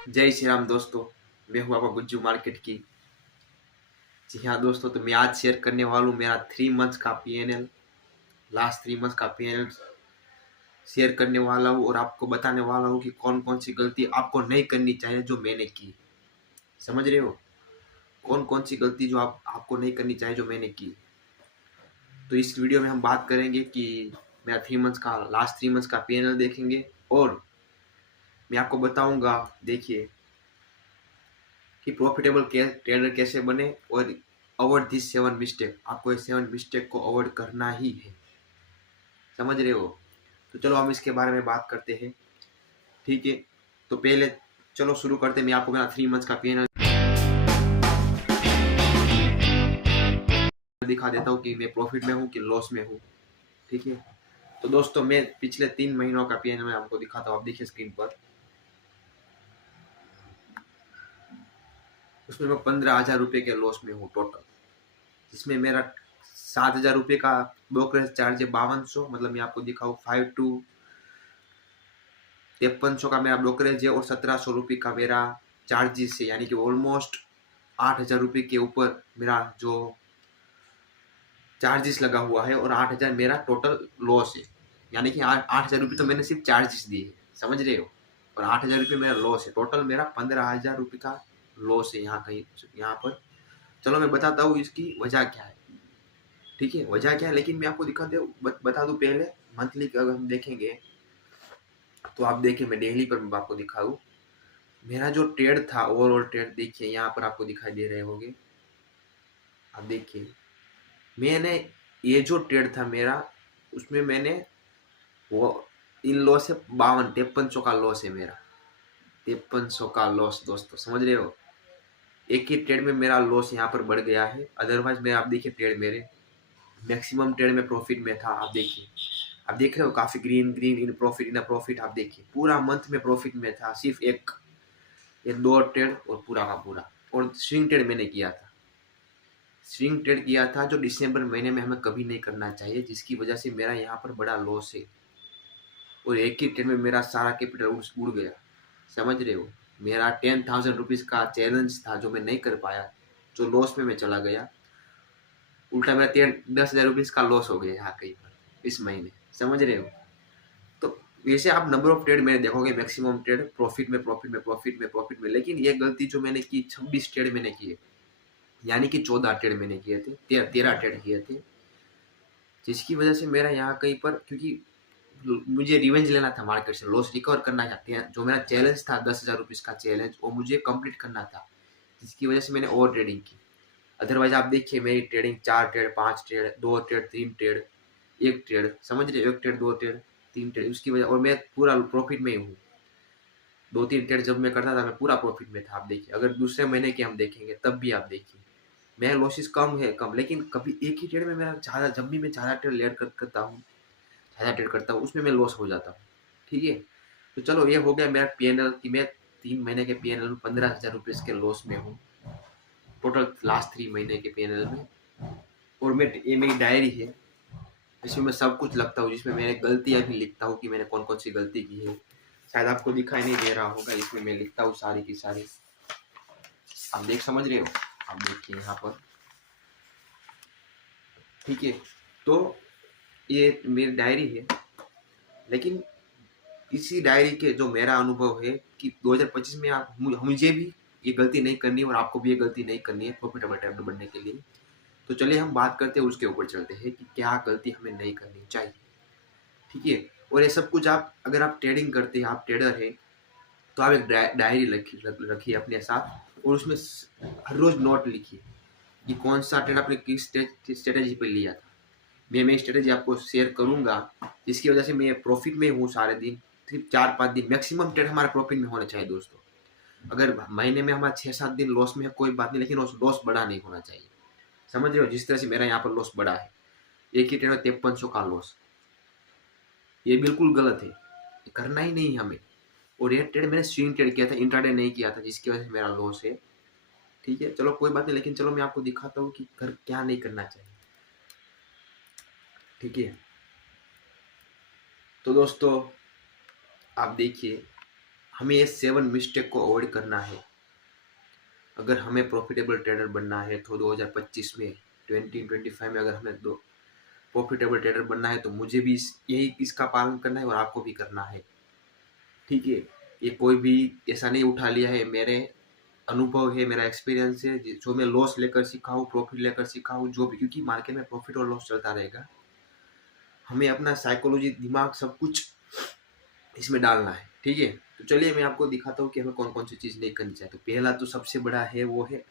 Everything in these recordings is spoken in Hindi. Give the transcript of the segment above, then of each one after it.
जय श्री राम दोस्तों। मैं हूं आपका गुज्जू मार्केट की। जी हाँ दोस्तों, तो मैं आज शेयर करने वाला हूँ मेरा 3 मंथ्स का पीएनएल, लास्ट 3 मंथ्स का पीएनएल शेयर करने वाला हूँ और आपको बताने वाला हूँ कि कौन कौन सी गलती आपको नहीं करनी चाहिए जो मैंने की। समझ रहे हो? कौन कौन सी गलती जो आपको नहीं करनी चाहिए जो मैंने की। तो इस वीडियो में हम बात करेंगे कि मेरा 3 मंथ्स का लास्ट 3 मंथ्स का पीएनएल देखेंगे और मैं आपको बताऊंगा, देखिए, कि प्रॉफिटेबल ट्रेडर कैसे बने और अवॉइड दिस 7 मिस्टेक। आपको इस 7 मिस्टेक को अवॉइड करना ही है। समझ रहे हो? तो चलो हम इसके बारे में बात करते हैं। ठीक है, तो पहले चलो शुरू करते हैं। मैं आपको मेरा 3 मंथ्स का पीएनएल दिखा देता हूँ कि मैं प्रॉफिट में हूँ कि लॉस में हूँ। ठीक है, तो दोस्तों मैं पिछले 3 महीनों का पीएनएल मैं आपको दिखाता हूँ। आप देखिए स्क्रीन पर, उसमें मैं 15,000 रुपये के लॉस में हूँ टोटल, जिसमें मेरा 7,000 रुपये का ब्रोकरेज चार्ज है। 5200, मतलब मैं आपको दिखाऊँ 5300 का मेरा ब्रोकरेज है और 1700 रुपये का मेरा चार्जिस है, यानी कि ऑलमोस्ट 8,000 रुपये के ऊपर मेरा जो चार्जिस लगा हुआ है और 8,000 मेरा टोटल लॉस है। यानी कि 8,000 रुपये तो मैंने सिर्फ चार्जिस दिए है, समझ रहे हो? और 8,000 रुपये मेरा लॉस है। टोटल मेरा 15,000 रुपये का लॉस है यहाँ कहीं, यहाँ पर। चलो मैं बताता हूँ इसकी वजह क्या है। ठीक है, वजह क्या है, लेकिन मैं आपको बता दूँ पहले। मंथली का अगर हम देखेंगे तो आप देखिए, मैं डेली पर मैं आपको दिखाऊँ मेरा जो ट्रेड था, ओवरऑल ट्रेड देखिए यहाँ पर आपको दिखाई दे रहे होंगे। आप देखिए, मैंने ये जो ट्रेड था मेरा, उसमें मैंने वो इन लॉस है 5300 का लॉस है मेरा। 5300 का लॉस दोस्तों, समझ रहे हो? एक ही ट्रेड में मेरा लॉस यहाँ पर बढ़ गया है। अदरवाइज मैं, आप देखिए, ट्रेड मेरे मैक्सिमम ट्रेड में प्रॉफिट में था। आप देखिए, आप देख रहे हो काफी green green in profit in profit. आप देखिए पूरा मंथ में प्रॉफिट में था, सिर्फ एक ये 2 ट्रेड और पूरा का पूरा। और स्विंग ट्रेड मैंने किया था, स्विंग ट्रेड किया था जो दिसंबर महीने में हमें कभी नहीं करना चाहिए, जिसकी वजह से मेरा यहाँ पर बड़ा लॉस है। और एक ही ट्रेड में मेरा सारा कैपिटल उड़ गया। समझ रहे हो? मेरा 10,000 रुपीज़ का चैलेंज था जो मैं नहीं कर पाया, जो लॉस में मैं चला गया। उल्टा मेरा 10,000 रुपीज़ का लॉस हो गया यहाँ कहीं पर इस महीने। समझ रहे हो? तो वैसे आप नंबर ऑफ ट्रेड मेरे देखोगे, मैक्सिमम ट्रेड प्रॉफिट में प्रॉफिट में प्रॉफिट में प्रॉफिट में। लेकिन ये गलती जो मैंने की, 26 ट्रेड मैंने किए, यानी कि 14 ट्रेड मैंने किए थे, 13 ट्रेड किए थे, जिसकी वजह से मेरा यहाँ कहीं पर, क्योंकि मुझे रिवेंज लेना था मार्केट से, लॉस रिकवर करना चाहते हैं। जो मेरा चैलेंज था 10,000 रुपीज़ का चैलेंज, वो मुझे कंप्लीट करना था, जिसकी वजह से मैंने ओवर ट्रेडिंग की। अदरवाइज आप देखिए मेरी trading 4 trade 5 trade 2 trade 3 trade 1 trade, समझ रहे हो? 1 ट्रेड 2 ट्रेड 3 ट्रेड, उसकी वजह, और मैं पूरा प्रॉफिट में ही हूँ। 2 3 ट्रेड जब मैं करता था मैं पूरा प्रॉफिट में था। आप देखिए, अगर दूसरे महीने के हम देखेंगे तब भी आप देखिए मेरा लॉसेस कम है, कम। लेकिन कभी एक ही ट्रेड में मेरा ज़्यादा, जब भी मैं ज़्यादा ट्रेड लेयर करता हूँ, ज़्यादा ट्रेड करता हूँ, उसमें मैं लॉस हो जाता हूँ। ठीक है, तो चलो ये हो गया मेरा पीएनएल कि मैं 3 महीने के पीएनएल में 15,000 रुपये के लॉस में हूँ टोटल लास्ट 3 महीने के पीएनएल में। और मैं, ये मेरी डायरी है, इसमें मैं सब कुछ लिखता हूँ, जिसमें मैंने गलतियाँ भी लिखता हूँ कि मैंने कौन कौन सी गलती की है। शायद आपको दिखाई नहीं दे रहा होगा, इसमें मैं लिखता हूँ सारी की सारी। आप समझ रहे हो? आप देखिए यहाँ पर। ठीक है, तो ये मेरी डायरी है, लेकिन इसी डायरी के जो मेरा अनुभव है कि 2025 में आप, मुझे भी ये गलती नहीं करनी और आपको भी ये गलती नहीं करनी है प्रॉफिटेबल ट्रेडर बनने के लिए। तो चलिए हम बात करते हैं, उसके ऊपर चलते हैं कि क्या गलती हमें नहीं करनी चाहिए। ठीक है, और ये सब कुछ आप, अगर आप ट्रेडिंग करते हैं, आप ट्रेडर हैं, तो आप एक डायरी रखिए अपने साथ और उसमें हर रोज नोट लिखिए कि कौन सा ट्रेड आपने किस स्ट्रेटेजी पे लिया था। मैं स्ट्रेटेजी आपको शेयर करूंगा, जिसकी वजह से मैं प्रॉफिट में हूँ सारे दिन। सिर्फ 4 5 दिन मैक्सिमम ट्रेड हमारा प्रॉफिट में होना चाहिए दोस्तों। अगर महीने में हमारा 6 7 दिन लॉस में है कोई बात नहीं, लेकिन लॉस बड़ा नहीं होना चाहिए। समझ रहे हो? जिस तरह से मेरा यहाँ पर लॉस बड़ा है, एक ही ट्रेड में 5300 का लॉस, ये बिल्कुल गलत है, ये करना ही नहीं हमें। और ये ट्रेड मैंने स्विंग ट्रेड किया था, इंट्राडे नहीं किया था, जिसकी वजह से मेरा लॉस है। ठीक है, चलो कोई बात नहीं, लेकिन चलो मैं आपको दिखाता हूँ कि क्या नहीं करना चाहिए। ठीक है, तो दोस्तों आप देखिए, हमें ये 7 मिस्टेक को अवॉइड करना है। अगर हमें प्रॉफिटेबल ट्रेडर बनना है तो 2025 में 2025 में अगर हमें दो प्रॉफिटेबल ट्रेडर बनना है तो मुझे भी यही इसका पालन करना है और आपको भी करना है। ठीक है, ये कोई भी ऐसा नहीं उठा लिया है, मेरे अनुभव है, मेरा एक्सपीरियंस है, जो मैं लॉस लेकर सीखा हूँ, प्रॉफिट लेकर सीखा हूँ, जो भी, क्योंकि मार्केट में प्रॉफिट और लॉस चलता रहेगा। हमें अपना साइकोलॉजी, दिमाग, सब कुछ इसमें डालना है। ठीक है, तो चलिए मैं आपको दिखाता हूँ कि हमें कौन कौन सी चीज़ नहीं करनी चाहिए। तो पहला तो सबसे बड़ा है वो है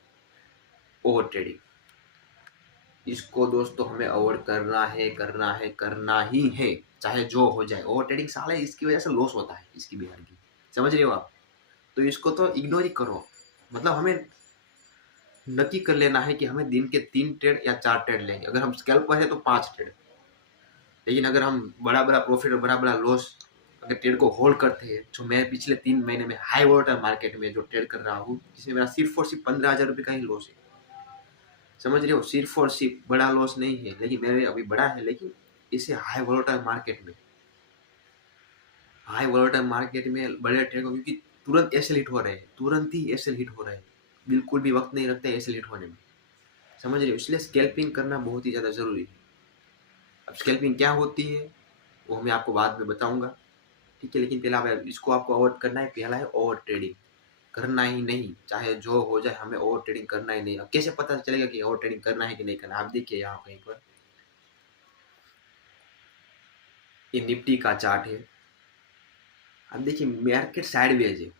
ओवर ट्रेडिंग। इसको दोस्तों हमें अवॉइड करना है, करना है, करना ही है, चाहे जो हो जाए। ओवर ट्रेडिंग साले इसकी वजह से लॉस होता है, इसकी बिहार की, समझ रहे हो आप? तो इसको तो इग्नोर ही करो। मतलब हमें नक्की कर लेना है कि हमें दिन के 3 ट्रेड या 4 ट्रेड लेंगे। अगर हम स्कैल्पर है तो 5 ट्रेड। लेकिन अगर हम बड़ा बड़ा प्रॉफिट और बड़ा बड़ा लॉस अगर ट्रेड को होल्ड करते हैं, जो मैं पिछले 3 महीने में हाई वोलेटाइल मार्केट में जो ट्रेड कर रहा हूँ, जिसमें मेरा सिर्फ और सिर्फ 15,000 रुपये का ही लॉस है। समझ रहे हो? सिर्फ और सिर्फ, बड़ा लॉस नहीं है, लेकिन मेरे अभी बड़ा है, लेकिन इसे हाई वोलेटाइल मार्केट में, हाई वोलेटाइल मार्केट में बड़े ट्रेड को, क्योंकि तुरंत एसेल हिट हो रहे हैं, तुरंत ही एसेल हिट हो रहे हैं, बिल्कुल भी वक्त नहीं लगता है एसेल हिट होने में। समझ रहे हो? इसलिए स्कैल्पिंग करना बहुत ही ज़्यादा ज़रूरी है। अब स्कैल्पिंग क्या होती है वो मैं आपको बाद में बताऊंगा। ठीक है, लेकिन पहला इसको आपको अवॉइड करना है। पहला है ओवर ट्रेडिंग, करना ही नहीं, चाहे जो हो जाए, हमें ओवर ट्रेडिंग करना ही नहीं। अब कैसे पता चलेगा कि ओवर ट्रेडिंग करना है कि नहीं करना? आप देखिए यहाँ कहीं पर ये निफ्टी का चार्ट है, आप देखिए मार्केट साइडवेज है,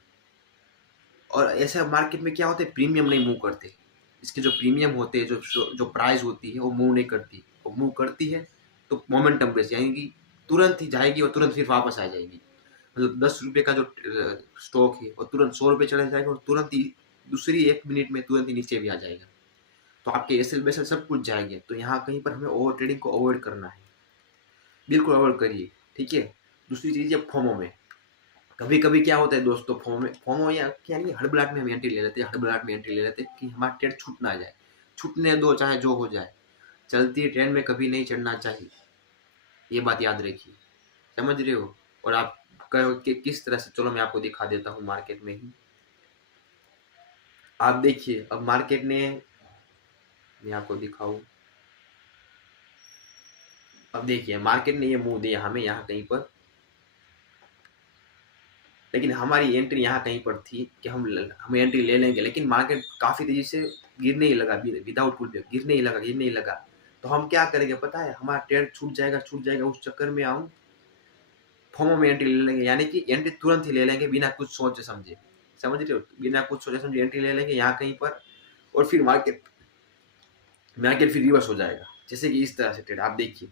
और ऐसे मार्केट में क्या होता है, प्रीमियम नहीं मूव करते। इसके जो प्रीमियम होते हैं, जो जो प्राइस होती है वो मूव नहीं करती, वो मूव करती है तो मोमेंटम बेस, यानी कि तुरंत ही जाएगी और तुरंत फिर वापस आ जाएगी। मतलब 10 रुपये का जो स्टॉक है वो तुरंत 100 रुपये चला जाएगा और तुरंत ही दूसरी 1 मिनट में तुरंत ही नीचे भी आ जाएगा। तो आपके एसएल बेसल सब कुछ जाएंगे। तो यहाँ कहीं पर हमें ओवर ट्रेडिंग को अवॉइड करना है, बिल्कुल अवॉइड करिए। ठीक है, दूसरी चीज़ है फोमो में। कभी कभी क्या होता है दोस्तों, फोमो या क्या नहीं, हड़बड़ाहट में हम एंट्री ले लेते हैं, हड़बड़ाहट में एंट्री ले लेते हैं कि हमारा ट्रेड छूट ना जाए। छूटने दो, चाहे जो हो जाए, चलती ट्रेन में कभी नहीं चढ़ना चाहिए, ये बात याद रखिए। समझ रहे हो? और आप कहो कि किस तरह से, चलो मैं आपको दिखा देता हूँ मार्केट में ही। आप देखिए अब मार्केट ने, मैं आपको दिखाऊं, अब देखिए मार्केट ने ये मूव दिया हमें यहाँ कहीं पर, लेकिन हमारी एंट्री यहाँ कहीं पर थी कि हम एंट्री ले लेंगे, लेकिन मार्केट काफ़ी तेज़ी से गिरने ही लगा, विदाउट पुल बैक गिरने ही लगा। तो हम क्या करेंगे पता है? हमारा ट्रेड छूट जाएगा, उस चक्कर में हम फोमो में एंट्री ले लेंगे, यानी कि एंट्री तुरंत ही ले लेंगे बिना कुछ सोचे समझे। समझ रहे हो? बिना कुछ सोचे समझे एंट्री ले लेंगे यहाँ कहीं पर, और फिर मार्केट फिर रिवर्स हो जाएगा, जैसे कि इस तरह से ट्रेड। आप देखिए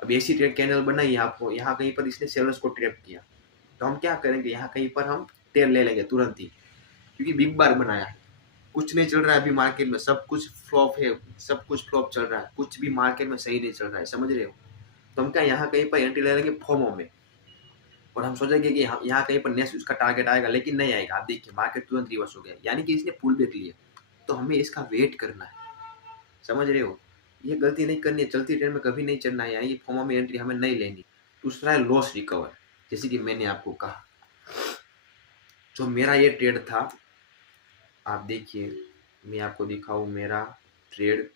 अब ऐसी ट्रेड कैंडल बनाई आपको, यहाँ कहीं पर इसने सेलर्स को ट्रैप किया, तो हम क्या करेंगे, यहाँ कहीं पर हम ट्रेड ले लेंगे तुरंत ही, क्योंकि बिग बार बनाया है। कुछ नहीं चल रहा है अभी मार्केट में, सब कुछ फ्लॉप है, सब कुछ फ्लॉप चल रहा है, कुछ भी मार्केट में सही नहीं चल रहा है। समझ रहे हो? तो हम क्या यहाँ कहीं पर एंट्री ले लेंगे फोमो में, और हम सोचेंगे कि यहाँ कहीं पर नेक्स्ट उसका टारगेट आएगा, लेकिन नहीं आएगा। आप देखिए मार्केट तुरंत रिवर्स हो गया, यानी कि इसने पुल बैक लिया। तो हमें इसका वेट करना है। समझ रहे हो? ये गलती नहीं करनी है, चलती ट्रेन में कभी नहीं चलना है, यानी कि फोमो में एंट्री हमें नहीं लेनी। दूसरा है लॉस रिकवर, जैसे कि मैंने आपको कहा, जो मेरा ये ट्रेड था, आप देखिए मैं आपको दिखाऊं मेरा ट्रेड,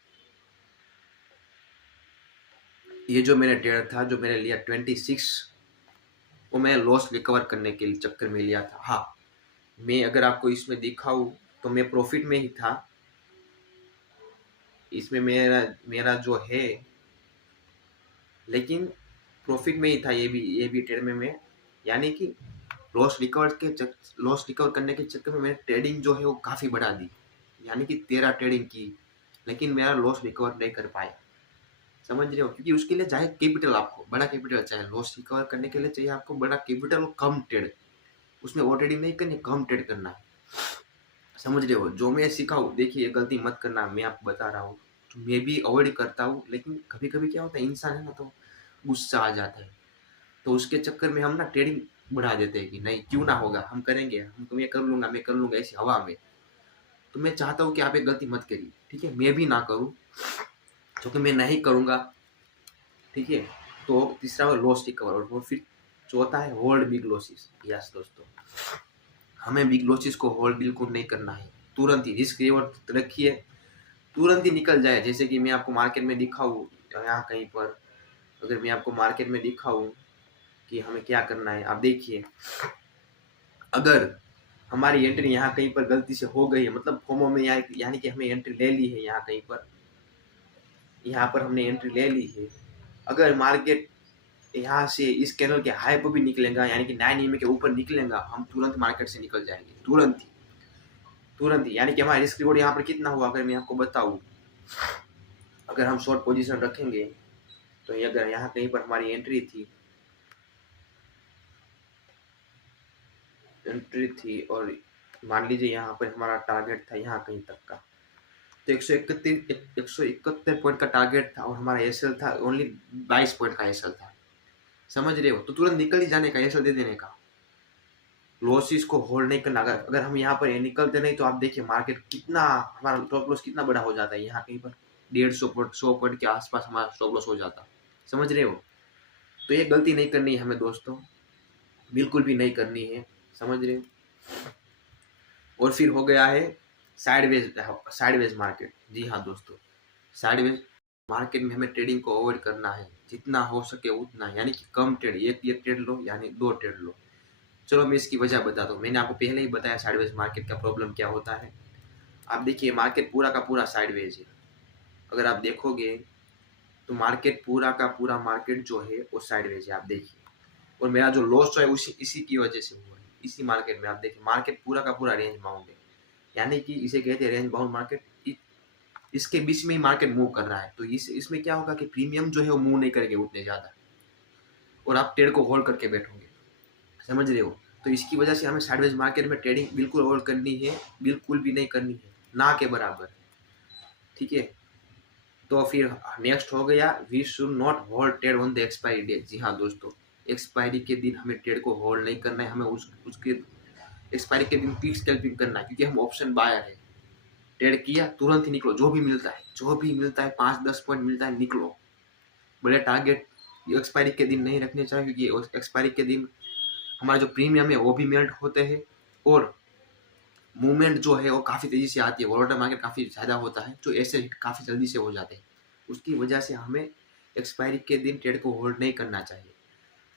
ये जो मेरा ट्रेड था, जो मैंने लिया 26, वो मैं लॉस रिकवर करने के चक्कर में लिया था। हाँ, मैं अगर आपको इसमें दिखाऊं तो मैं प्रॉफिट में ही था, इसमें मेरा मेरा जो है, लेकिन प्रॉफिट में ही था ये भी ट्रेड में मैं, यानी कि लॉस रिकवर करने के चक्कर में मैंने ट्रेडिंग जो है वो काफ़ी बढ़ा दी, यानी कि 13 ट्रेडिंग की, लेकिन मेरा लॉस रिकवर नहीं कर पाया। समझ रहे हो? क्योंकि उसके लिए चाहे कैपिटल, आपको बड़ा कैपिटल चाहिए, लॉस रिकवर करने के लिए चाहिए आपको बड़ा कैपिटल और कम ट्रेड। उसमें ओवर ट्रेडिंग नहीं करनी, कम ट्रेड करना है। समझ रहे हो? जो मैं सिखाऊँ, देखिए ये गलती मत करना, मैं आपको बता रहा हूँ, तो मैं भी अवॉइड करता हूँ, लेकिन कभी कभी क्या होता है, इंसान है ना, तो गुस्सा आ जाता है, तो उसके चक्कर में हम ना ट्रेडिंग बढ़ा देते हैं कि नहीं क्यों ना होगा, हम करेंगे, हम मैं कर लूँगा ऐसी हवा में। तो मैं चाहता हूँ कि आप एक गलती मत करिए। ठीक है, मैं भी ना करूँ, क्योंकि मैं नहीं करूँगा। ठीक है, तो तीसरा लॉस रिकवर, और फिर चौथा है होल्ड बिग लॉसेस। यस दोस्तों, हमें बिग लॉसेस को होल्ड बिल्कुल नहीं करना है, तुरंत ही रिस्क रिवॉर्ड रखिए, तुरंत ही निकल जाए। जैसे कि मैं आपको मार्केट में दिखाऊँ यहाँ कहीं पर, अगर मैं आपको मार्केट में दिखाऊँ कि हमें क्या करना है, आप देखिए अगर हमारी एंट्री यहाँ कहीं पर गलती से हो गई है, मतलब फोमो में यहाँ यानी कि हमें एंट्री ले ली है, यहाँ कहीं पर यहाँ पर हमने एंट्री ले ली है, अगर मार्केट यहाँ से इस कैंडल के हाई पर भी निकलेगा यानी कि 9 EMA के ऊपर निकलेगा, हम तुरंत मार्केट से निकल जाएंगे, तुरंत ही। यानी कि हमारा रिस्क रिवॉर्ड यहाँ पर कितना हुआ अगर मैं आपको बताऊँ, अगर हम शॉर्ट पोजीशन रखेंगे तो ये अगर यहाँ कहीं पर हमारी एंट्री थी और मान लीजिए यहाँ पर हमारा टारगेट था यहाँ कहीं तक का, तो 171 पॉइंट का टारगेट था और हमारा एसएल था ओनली 22 पॉइंट का एसएल था, समझ रहे हो। तो तुरंत निकल ही जाने का, एसएल दे देने का, लॉसेस को होल्ड नहीं करना। अगर हम यहाँ पर निकलते नहीं तो आप देखिए मार्केट कितना, हमारा स्टॉप लॉस कितना बड़ा हो जाता है, यहाँ कहीं पर 150 पॉइंट के आसपास हमारा स्टॉप लॉस हो जाता, समझ रहे हो। तो ये गलती नहीं करनी है हमें दोस्तों, बिल्कुल भी नहीं करनी है, समझ रहे हो। और फिर हो गया है साइडवेज मार्केट। जी हाँ दोस्तों, साइडवेज मार्केट में हमें ट्रेडिंग को अवॉइड करना है, जितना हो सके उतना, यानी कि कम ट्रेड, एक ट्रेड लो यानी 2 ट्रेड लो। चलो मैं इसकी वजह बता दूँ, मैंने आपको पहले ही बताया साइडवेज मार्केट का प्रॉब्लम क्या होता है। आप देखिए मार्केट पूरा का पूरा साइडवेज है, अगर आप देखोगे तो मार्केट पूरा का पूरा मार्केट जो है वो साइडवेज है, आप देखिए। और मेरा जो लॉस है इसी की वजह से हुआ है, इसी मार्केट में। आप देखिए मार्केट पूरा का पूरा रेंज बाउंड है, यानी कि इसे कहते हैं रेंज बाउंड मार्केट, इसके बीच में ही मार्केट मूव कर रहा है। तो इसमें क्या होगा कि प्रीमियम जो है वो मूव नहीं करेंगे उतने ज़्यादा, और आप ट्रेड को होल्ड करके बैठोगे, समझ रहे हो। तो इसकी वजह से हमें साइडवेज मार्केट में ट्रेडिंग बिल्कुल अवॉइड करनी है, बिल्कुल भी नहीं करनी है, ना के बराबर, ठीक है। तो फिर नेक्स्ट हो गया, we should not hold trade on the expiry date. जी हाँ दोस्तों, एक्सपायरी के दिन हमें ट्रेड को होल्ड नहीं करना है, हमें उसके एक्सपायरी के दिन फिक्स स्कैल्पिंग करना है, क्योंकि हम ऑप्शन बायर है। ट्रेड किया तुरंत ही निकलो, जो भी मिलता है 5-10 पॉइंट मिलता है निकलो। बड़े टारगेट एक्सपायरी के दिन नहीं रखने चाहिए, क्योंकि एक्सपायरी के दिन हमारा जो प्रीमियम है वो भी मेल्ट होते हैं, और मूवमेंट जो है वो काफ़ी तेज़ी से आती है, वोलेटाइल मार्केट काफ़ी ज़्यादा होता है, जो ऐसे काफ़ी जल्दी से हो जाते हैं। उसकी वजह से हमें एक्सपायरी के दिन ट्रेड को होल्ड नहीं करना चाहिए।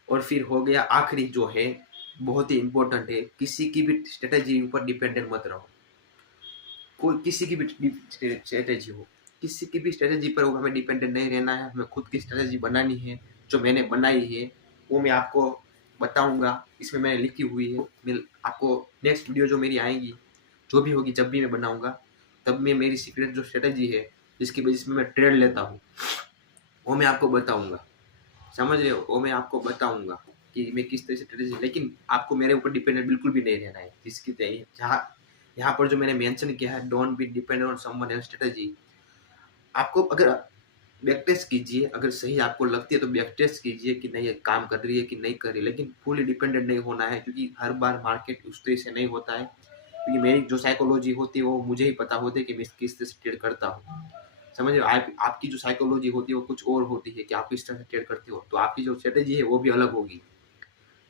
और फिर हो गया आखिरी जो है, बहुत ही इंपॉर्टेंट है, किसी की भी स्ट्रेटेजी ऊपर डिपेंडेंट मत रहो। कोई किसी की भी स्ट्रेटेजी हो, किसी की भी स्ट्रेटेजी पर हमें डिपेंडेंट नहीं रहना है, हमें खुद की स्ट्रेटेजी बनानी है। जो मैंने बनाई है वो मैं आपको बताऊंगा, इसमें मैंने लिखी हुई है। मैं आपको नेक्स्ट वीडियो जो मेरी आएगी, जो भी होगी, जब भी मैं बनाऊंगा, तब मैं मेरी सीक्रेट जो स्ट्रेटेजी है जिसकी वजह से मैं ट्रेड लेता हूँ वो मैं आपको बताऊंगा, समझ रहे हो। वो मैं आपको बताऊंगा कि मैं किस तरह से स्ट्रेटेजी, लेकिन आपको मेरे ऊपर डिपेंडेंट बिल्कुल भी नहीं रहना है। जिसकी जहाँ यहाँ पर जो मैंने मेंशन किया है, don't be dependent on someone else strategy. आपको अगर बैक टेस्ट कीजिए, अगर सही आपको लगती है तो बैक टेस्ट कीजिए कि नहीं काम कर रही है कि नहीं कर रही, लेकिन फुली डिपेंडेंट नहीं होना है, क्योंकि हर बार मार्केट उस तरह से नहीं होता है। क्योंकि मेरी जो साइकोलॉजी होती है वो मुझे ही पता होती है कि मैं किस तरह से ट्रेड करता हूँ, समझ रहे हो। आपकी जो साइकोलॉजी होती है वो कुछ और होती है कि आप किस तरह से ट्रेड करते हो, तो आपकी जो स्ट्रेटेजी है वो भी अलग होगी,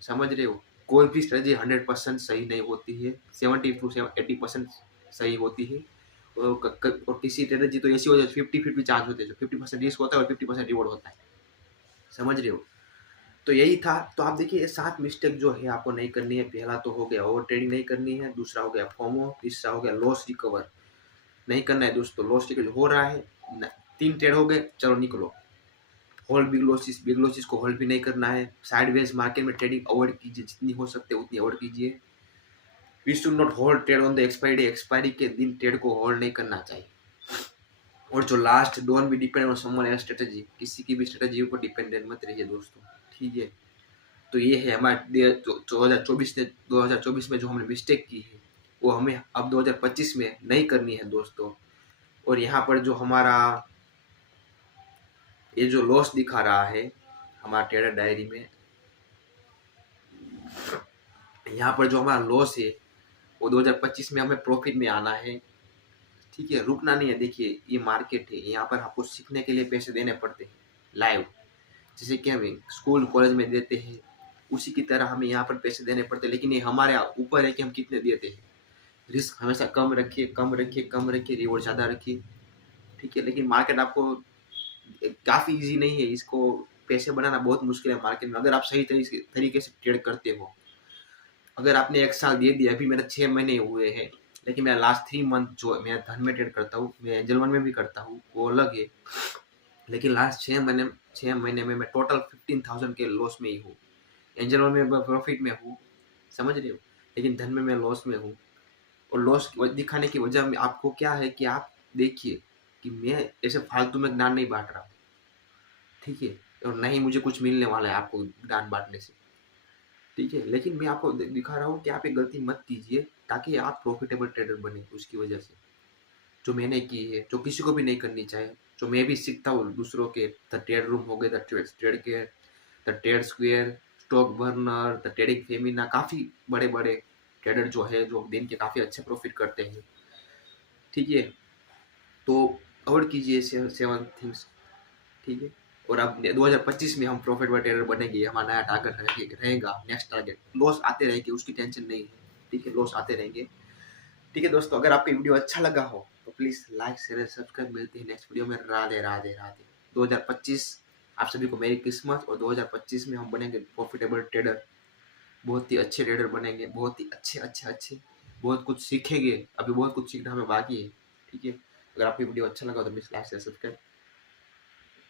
समझ रहे हो। कोई भी स्ट्रेटेजी 100% सही नहीं होती है, 70-80% सही होती है। और किसी स्ट्रेटेजी तो ऐसी हो जाती है 50-50 चांस होते हैं, 50% रिस्क होता है और 50% रिवॉर्ड होता है, समझ रहे हो। तो यही था। तो आप देखिए 7 मिस्टेक जो है आपको नहीं करनी है। पहला तो हो गया ओवर ट्रेडिंग नहीं करनी है, दूसरा हो गया फोमो, तीसरा हो गया लॉस रिकवर नहीं करना है दोस्तों। लॉस रिकवर हो रहा है, 3 ट्रेड हो गए, चलो निकलो। होल्ड बिग लॉसेस को होल्ड भी नहीं करना है। साइडवेज मार्केट में ट्रेडिंग अवॉइड कीजिए, जितनी हो सकते उतनी अवॉइड कीजिए। We should not hold trade on the expiry day, expiry के दिन ट्रेड को होल्ड नहीं करना चाहिए। और जो last, don't be dependent on someone else strategy, किसी की भी स्ट्रेटजी ऊपर डिपेंडेंट मत रहिए दोस्तों, ठीक है। तो ये है हमारे 2024 में जो हमने मिस्टेक की है वो हमें अब 2025 में नहीं करनी है दोस्तों। और यहाँ पर जो हमारा ये जो लॉस दिखा रहा है हमारा ट्रेडर डायरी में, यहाँ पर जो हमारा लॉस है वो 2025 में हमें प्रॉफिट में आना है, ठीक है, रुकना नहीं है। देखिए ये मार्केट है, यहाँ पर आपको सीखने के लिए पैसे देने पड़ते हैं लाइव, जैसे कि हम स्कूल कॉलेज में देते हैं उसी की तरह हमें यहाँ पर पैसे देने पड़ते हैं, लेकिन ये हमारे ऊपर है कि हम कितने देते हैं। रिस्क हमेशा कम रखिए, कम रखिए, कम रखिए, रिवॉर्ड ज़्यादा रखिए, ठीक है। लेकिन मार्केट आपको काफ़ी ईजी नहीं है, इसको पैसे बनाना बहुत मुश्किल है मार्केट में, अगर आप सही तरीके से ट्रेड करते हो। अगर आपने 1 साल दे दिया, अभी मेरा 6 महीने हुए हैं, लेकिन मेरा लास्ट 3 मंथ जो मैं धन में ट्रेड करता हूँ, मैं एंजल वन में भी करता हूँ, वो अलग है। लेकिन लास्ट 6 महीने में मैं टोटल 15,000 के लॉस में ही हूँ। एंजल वन में मैं प्रॉफिट में हूँ, समझ रहे हो, लेकिन धन में मैं लॉस में हूँ। और लॉस दिखाने की वजह में आपको क्या है कि आप देखिए कि मैं ऐसे फालतू में ज्ञान नहीं बांट रहा, ठीक है, और नहीं मुझे कुछ मिलने वाला है आपको ज्ञान बांटने से, ठीक है। लेकिन मैं आपको दिखा रहा हूँ कि आप ये गलती मत कीजिए, ताकि आप प्रॉफिटेबल ट्रेडर बने उसकी वजह से, जो मैंने की है, जो किसी को भी नहीं करनी चाहिए, जो मैं भी सीखता हूँ दूसरों के। द ट्रेड रूम हो गए, the trade care, the trade square, stock burner, the trading Femina, काफ़ी बड़े बड़े ट्रेडर जो है, जो दिन के काफ़ी अच्छे प्रॉफिट करते हैं, ठीक है। तो अवॉइड कीजिए 7 थिंग्स, ठीक है। और अब 2025 में हम प्रॉफिटेबल ट्रेडर बनेंगे, हमारा नया टारगेट रहेगा, नेक्स्ट टारगेट। लॉस आते रहेंगे, उसकी टेंशन नहीं है, ठीक है, लॉस आते रहेंगे, ठीक है। दोस्तों, अगर आपको वीडियो अच्छा लगा हो तो प्लीज़ लाइक शेयर सब्सक्राइब। मिलते हैं नेक्स्ट वीडियो में। राधे राधे राधे। 2025 आप सभी को मेरी किस्मत, और 2025 में हम बनेंगे प्रॉफिटेबल ट्रेडर, बहुत ही अच्छे ट्रेडर बनेंगे, बहुत ही अच्छे अच्छे अच्छे, बहुत कुछ सीखेंगे, अभी बहुत कुछ सीखना हमें बाकी है, ठीक है। अगर आपको वीडियो अच्छा लगा तो प्लीज़ लाइक शेयर सब्सक्राइब।